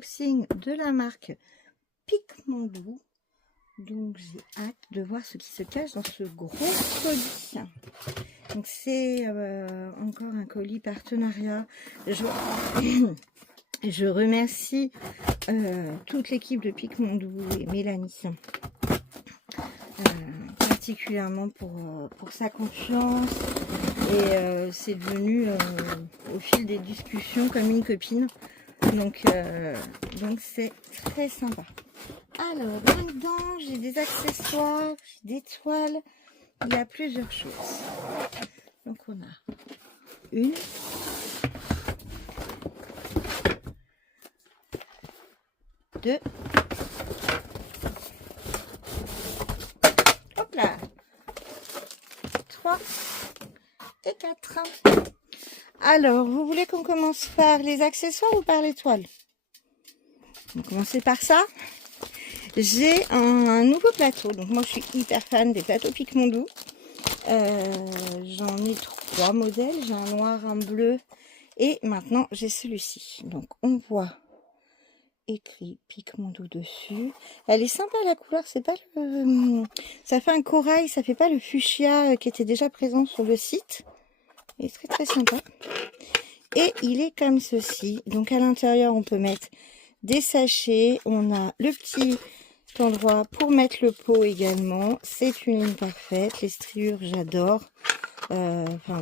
unboxing de la marque Picmondou. Donc j'ai hâte de voir ce qui se cache dans ce gros colis. Donc c'est encore un colis partenariat. Je remercie toute l'équipe de Picmondou et Mélanie particulièrement pour sa confiance. Et c'est devenu au fil des discussions comme une copine. Donc c'est très sympa. Alors, là-dedans, j'ai des accessoires, des toiles. Il y a plusieurs choses. Donc, on a une. Deux. Hop là. 3 et 4. Alors, vous voulez qu'on commence par les accessoires ou par les toiles? On va commencer par ça. J'ai un nouveau plateau. Donc, moi, je suis hyper fan des plateaux Picmondou. J'en ai 3 modèles. J'ai un noir, un bleu. Et maintenant, j'ai celui-ci. Donc, on voit écrit Picmondou dessus. Elle est sympa la couleur. C'est pas le... Ça fait un corail. Ça fait pas le fuchsia qui était déjà présent sur le site. Il est très très sympa. Et il est comme ceci. Donc, à l'intérieur, on peut mettre des sachets. On a le petit endroit pour mettre le pot également. C'est une ligne parfaite. Les striures, j'adore. Enfin,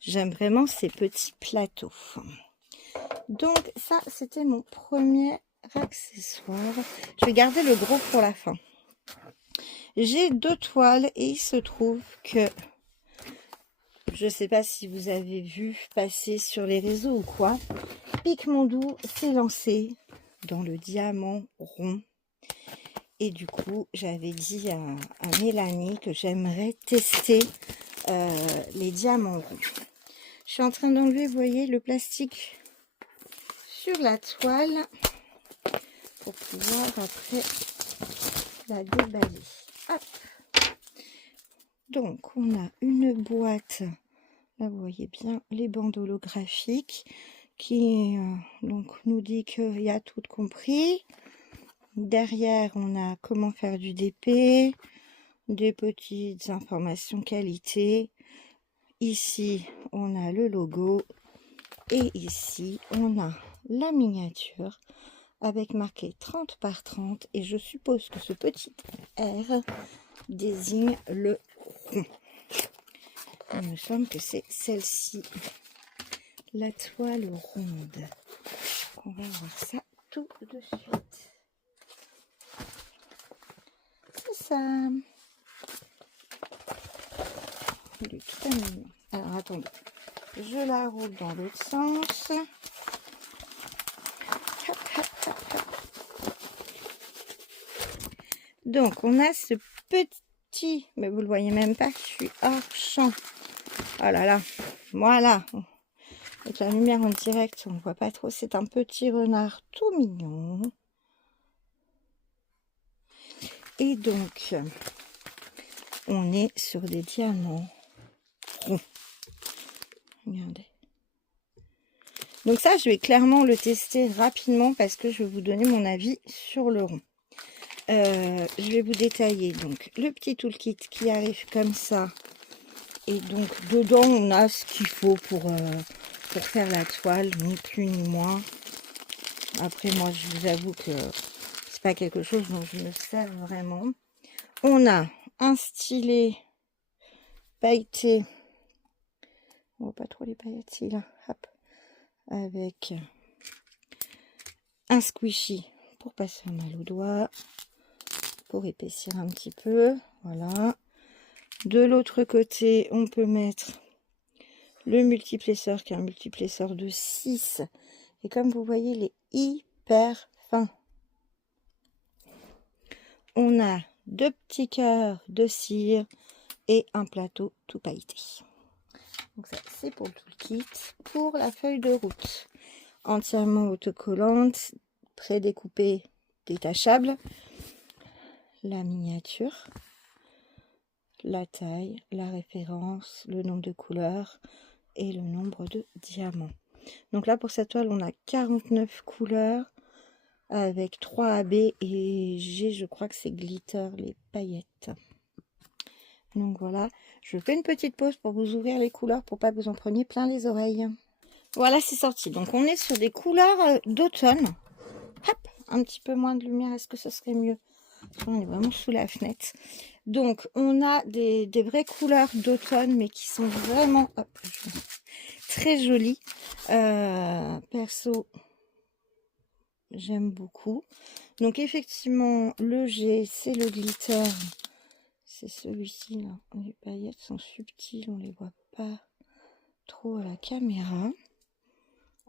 j'aime vraiment ces petits plateaux. Donc ça, c'était mon premier accessoire. Je vais garder le gros pour la fin. J'ai 2 toiles et il se trouve que je ne sais pas si vous avez vu passer sur les réseaux ou quoi. Picmondou s'est lancé dans le diamant rond. Et du coup, j'avais dit à Mélanie que j'aimerais tester les diamants ronds. Je suis en train d'enlever, vous voyez, le plastique sur la toile pour pouvoir après la déballer. Hop. Donc, on a une boîte. Là, vous voyez bien les bandes holographiques qui donc nous dit qu'il y a tout compris. Derrière, on a comment faire du DP, des petites informations qualité. Ici, on a le logo. Et ici, on a la miniature avec marqué 30 par 30. Et je suppose que ce petit R désigne le rond. Il me semble que c'est celle-ci, la toile ronde. On va voir ça tout de suite. C'est ça. Il est très mignon. Alors attendez, je la roule dans l'autre sens. Hop, hop, hop, hop. Donc on a ce petit, mais vous le voyez même pas, je suis hors champ. Oh là là, voilà. Avec la lumière en direct, on ne voit pas trop. C'est un petit renard tout mignon. Et donc, on est sur des diamants ronds. Regardez. Donc ça, je vais clairement le tester rapidement parce que je vais vous donner mon avis sur le rond. Je vais vous détailler donc le petit toolkit qui arrive comme ça. Et donc, dedans, on a ce qu'il faut pour faire la toile, ni plus ni moins. Après, moi, je vous avoue que c'est pas quelque chose dont je me sers vraiment. On a un stylet pailleté. On voit pas trop les paillettes ici, là. Hop. Avec un squishy pour pas se faire mal aux doigts. Pour épaissir un petit peu. Voilà. De l'autre côté, on peut mettre le multiplesseur qui est un multiplesseur de 6. Et comme vous voyez, il est hyper fin. On a 2 petits cœurs de cire et un plateau tout pailleté. Donc ça, c'est pour le toolkit. Pour la feuille de route, entièrement autocollante, prédécoupée, détachable. La miniature, la taille, la référence, le nombre de couleurs et le nombre de diamants. Donc là, pour cette toile, on a 49 couleurs avec 3 AB et G, je crois que c'est glitter, les paillettes. Donc voilà, je fais une petite pause pour vous ouvrir les couleurs pour pas que vous en preniez plein les oreilles. Voilà, c'est sorti. Donc on est sur des couleurs d'automne. Hop, un petit peu moins de lumière, est-ce que ce serait mieux? On est vraiment sous la fenêtre. Donc on a des vraies couleurs d'automne, mais qui sont vraiment très jolies. Perso, j'aime beaucoup. Donc effectivement, le G, c'est le glitter. C'est celui-ci là. Les paillettes sont subtiles, on les voit pas trop à la caméra.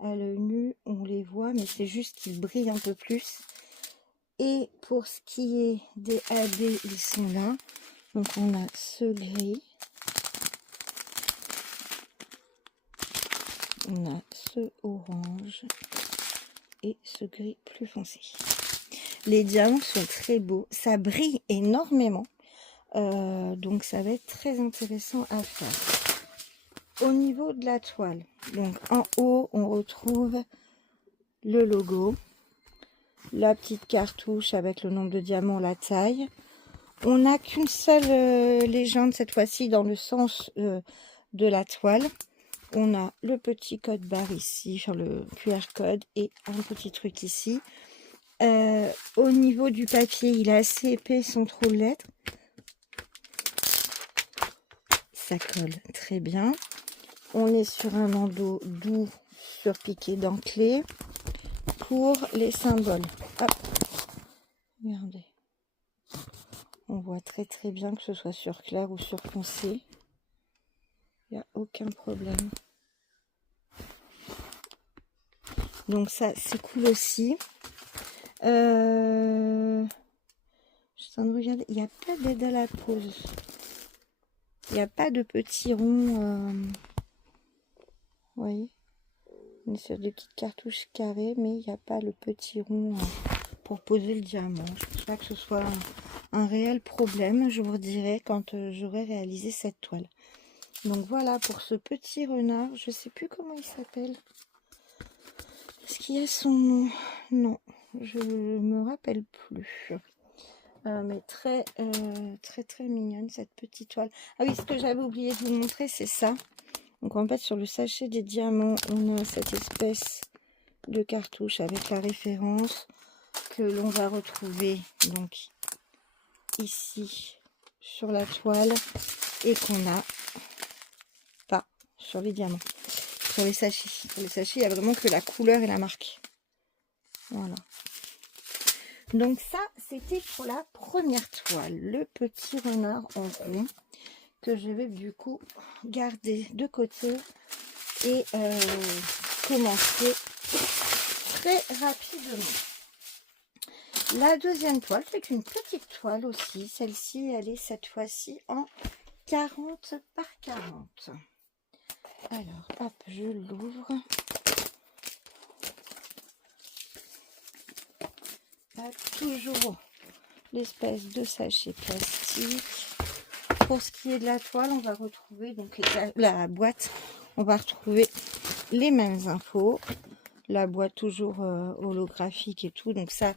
À l'œil nu, on les voit, mais c'est juste qu'ils brillent un peu plus. Et pour ce qui est des AB, ils sont là. Donc on a ce gris. On a ce orange. Et ce gris plus foncé. Les diamants sont très beaux. Ça brille énormément. Donc ça va être très intéressant à faire. Au niveau de la toile, donc en haut, on retrouve le logo, la petite cartouche avec le nombre de diamants, la taille. On n'a qu'une seule légende cette fois-ci dans le sens de la toile. On a le petit code barre ici, enfin le QR code et un petit truc ici. Au niveau du papier, il est assez épais sans trop de lettres. Ça colle très bien. On est sur un bandeau doux surpiqué dentelé pour les symboles. Hop. Regardez. On voit très très bien que ce soit sur clair ou sur foncé. Il n'y a aucun problème. Donc ça, c'est cool aussi. Je suis en train de regarder. Il n'y a pas d'aide à la pose. Il n'y a pas de petits ronds. Vous voyez, on est sur des petites cartouches carrées, mais il n'y a pas le petit rond pour poser le diamant. Je ne pense pas que ce soit un réel problème, je vous dirai quand j'aurai réalisé cette toile. Donc voilà pour ce petit renard. Je ne sais plus comment il s'appelle. Est-ce qu'il y a son nom? Non, je me rappelle plus. Mais très mignonne cette petite toile. Ah oui, ce que j'avais oublié de vous montrer, c'est ça. Donc en fait, sur le sachet des diamants, on a cette espèce de cartouche avec la référence que l'on va retrouver donc ici sur la toile et qu'on n'a pas sur les diamants, sur les sachets. Sur les sachets, il n'y a vraiment que la couleur et la marque. Voilà. Donc ça, c'était pour la première toile, le petit renard en rond que je vais du coup garder de côté et commencer très rapidement. La deuxième toile, c'est une petite toile aussi. Celle-ci, elle est cette fois-ci en 40 par 40. Alors, hop, je l'ouvre. Toujours l'espèce de sachet plastique. Pour ce qui est de la toile, on va retrouver donc la boîte. On va retrouver les mêmes infos. La boîte toujours holographique et tout. Donc ça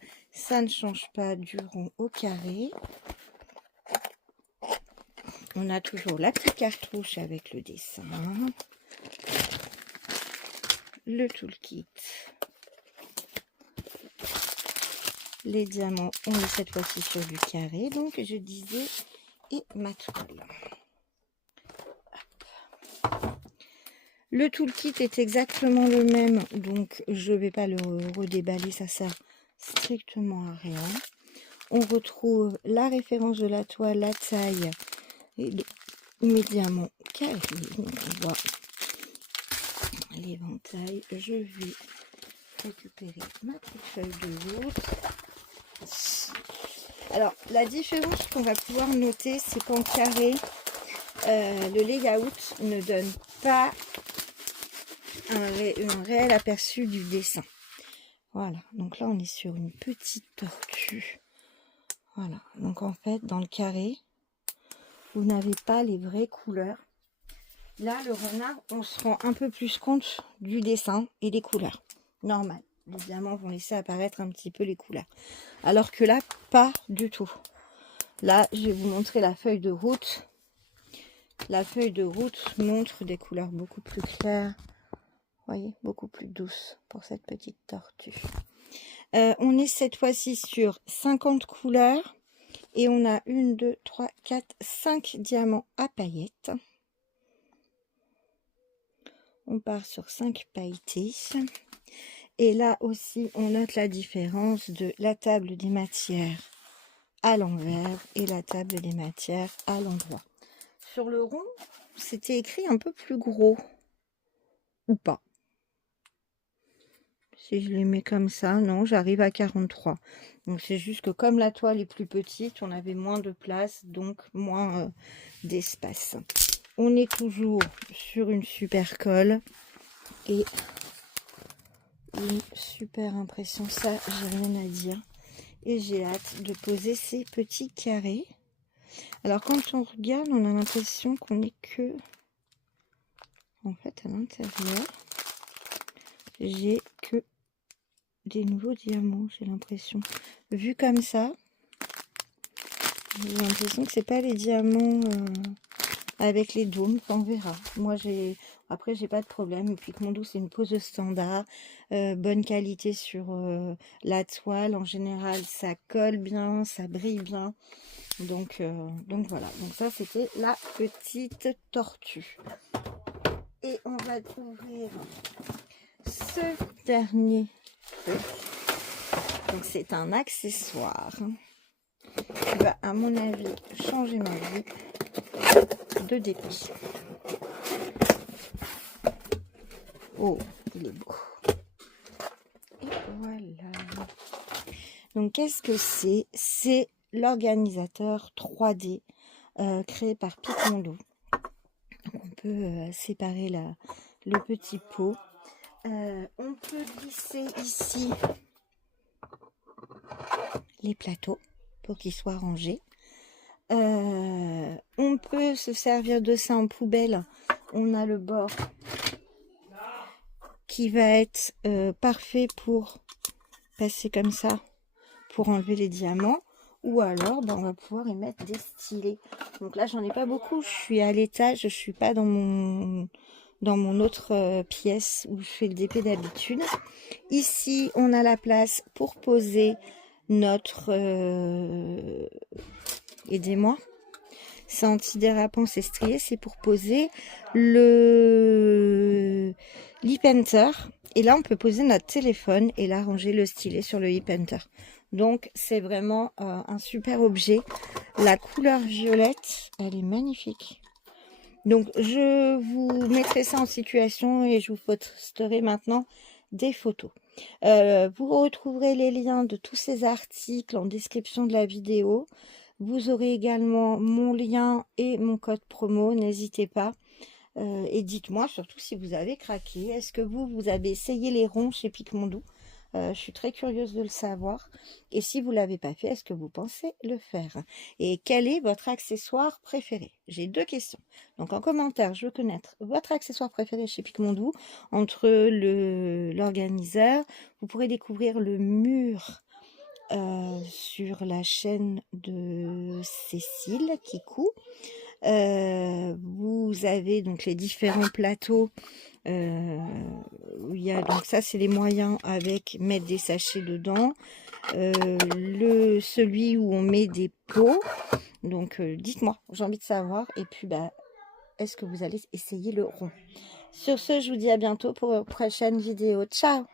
ne change pas du rond au carré. On a toujours la petite cartouche avec le dessin. Le toolkit. Les diamants, on est cette fois-ci sur du carré. Donc je disais, et ma toile. Le toolkit est exactement le même, donc je ne vais pas le redéballer, ça sert strictement à rien. On retrouve la référence de la toile, la taille et mes diamants carrés. Donc on voit l'éventail. Je vais récupérer ma petite feuille de l'autre. Alors la différence qu'on va pouvoir noter, c'est qu'en carré, le layout ne donne pas un réel aperçu du dessin. Voilà, donc là on est sur une petite tortue. Voilà, donc en fait dans le carré, vous n'avez pas les vraies couleurs. Là, le renard, on se rend un peu plus compte du dessin et des couleurs. Normal. Les diamants vont laisser apparaître un petit peu les couleurs. Alors que là, pas du tout. Là, je vais vous montrer la feuille de route. La feuille de route montre des couleurs beaucoup plus claires. Vous voyez, beaucoup plus douces pour cette petite tortue. On est cette fois-ci sur 50 couleurs. Et on a 1, 2, 3, 4, 5 diamants à paillettes. On part sur 5 pailletés. Et là aussi, on note la différence de la table des matières à l'envers et la table des matières à l'endroit. Sur le rond, c'était écrit un peu plus gros. Ou pas. Si je les mets comme ça, non, j'arrive à 43. Donc c'est juste que comme la toile est plus petite, on avait moins de place, donc moins d'espace. On est toujours sur une super colle et une super impression. Ça, j'ai rien à dire. Et j'ai hâte de poser ces petits carrés. Alors quand on regarde, on a l'impression qu'on n'est que... En fait, à l'intérieur, j'ai que des nouveaux diamants, j'ai l'impression. Vu comme ça, j'ai l'impression que c'est pas les diamants avec les dômes. On verra. Moi, après, j'ai pas de problème. Et puis que mon dos, c'est une pose standard, bonne qualité sur la toile. En général, ça colle bien, ça brille bien. Donc voilà. Donc ça, c'était la petite tortue. Et on va ouvrir ce dernier truc. Donc c'est un accessoire qui va, à mon avis, changer ma vie de dépit. Oh, il est beau. Et voilà. Donc qu'est-ce que c'est? C'est l'organisateur 3D créé par Picmondo. On peut séparer le petit pot. On peut glisser ici les plateaux pour qu'ils soient rangés. On peut se servir de ça en poubelle. On a le bord qui va être parfait pour passer comme ça pour enlever les diamants. Ou alors, on va pouvoir y mettre des stylets. Donc là, j'en ai pas beaucoup. Je suis à l'étage. Je suis pas dans mon autre pièce où je fais le DP d'habitude. Ici, on a la place pour poser notre... aidez-moi. C'est antidérapant, c'est strié. C'est pour poser le l'e-painter. Et là, on peut poser notre téléphone et là, ranger le stylet sur le e-painter. Donc, c'est vraiment un super objet. La couleur violette, elle est magnifique. Donc, je vous mettrai ça en situation et je vous posterai maintenant des photos. Vous retrouverez les liens de tous ces articles en description de la vidéo. Vous aurez également mon lien et mon code promo, n'hésitez pas. Et dites-moi surtout si vous avez craqué. Est-ce que vous avez essayé les ronds chez Picmondo? Je suis très curieuse de le savoir. Et si vous ne l'avez pas fait, est-ce que vous pensez le faire? Et quel est votre accessoire préféré? J'ai 2 questions. Donc en commentaire, je veux connaître votre accessoire préféré chez Picmondo. Entre l'organiseur, vous pourrez découvrir le mur sur la chaîne de Cécile Kikou. Vous avez donc les différents plateaux où il y a donc ça, c'est les moyens avec mettre des sachets dedans. Celui où on met des pots. Donc dites-moi, j'ai envie de savoir. Et puis est-ce que vous allez essayer le rond? Sur ce, je vous dis à bientôt pour une prochaine vidéo. Ciao!